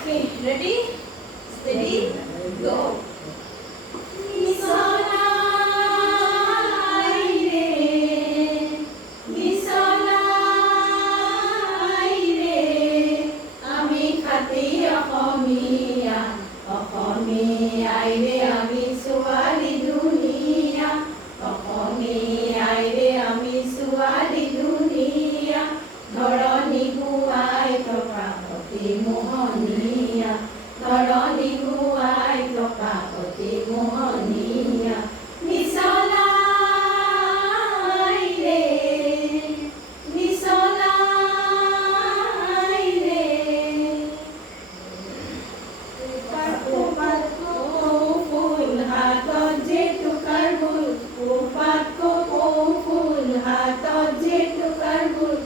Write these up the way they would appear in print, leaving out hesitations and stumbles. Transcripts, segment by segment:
Okay, ready? Steady, go. মোহনীয়া ধৰণী গুৱাই থকা অতি মোহনীয়া মিছলাই ৰে মিছলাই ৰে ফুল হাতত যে টুকাৰ ফুল ফুল হাতত যে টুকাৰ ফুল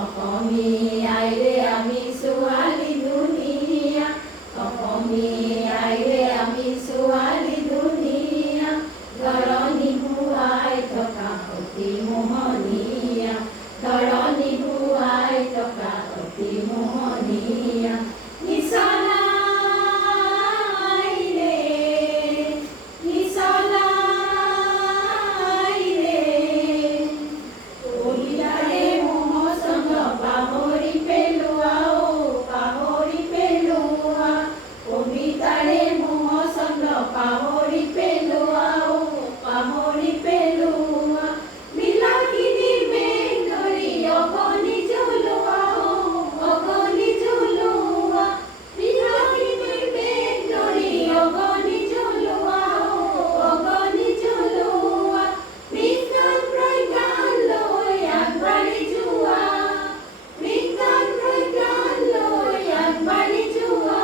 অসমীয়াই ৰে আমি ছোৱালী ধুনীয়া অসমীয়াই ৰে আমি ছোৱালী ধুনীয়া ধৰণী গুৱাই থকা অতি মোহনীয়া ধৰণী গুৱাই থকা অতি মোহনীয়া মিছলাই ৰে মিছলাই ৰে কবিতাৰে পাহৰি পেলোৱা বিলাসিনীৰ বেগ ধৰি অগণি জ্বলোৱা বিলাসিনীৰ বেগ ধৰি অগণি জ্বলোৱা বিজ্ঞান প্ৰজ্ঞান লৈ আগবাঢ়ি যোৱা বিজ্ঞান প্ৰজ্ঞান লৈ আগবাঢ়ি যোৱা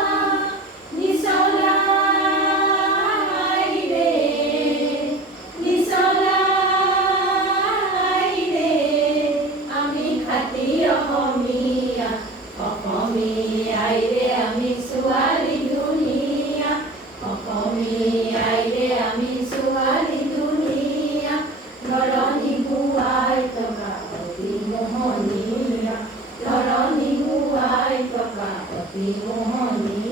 অসমীয়াই ৰে আমি ছোৱালী ধুনীয়া অসমীয়াই ৰে আমি ছোৱালী ধুনীয়া ধৰণী গুৱাই থকা অতি মোহনীয়া ধৰণী গুৱাই থকা অতি মোহনীয়া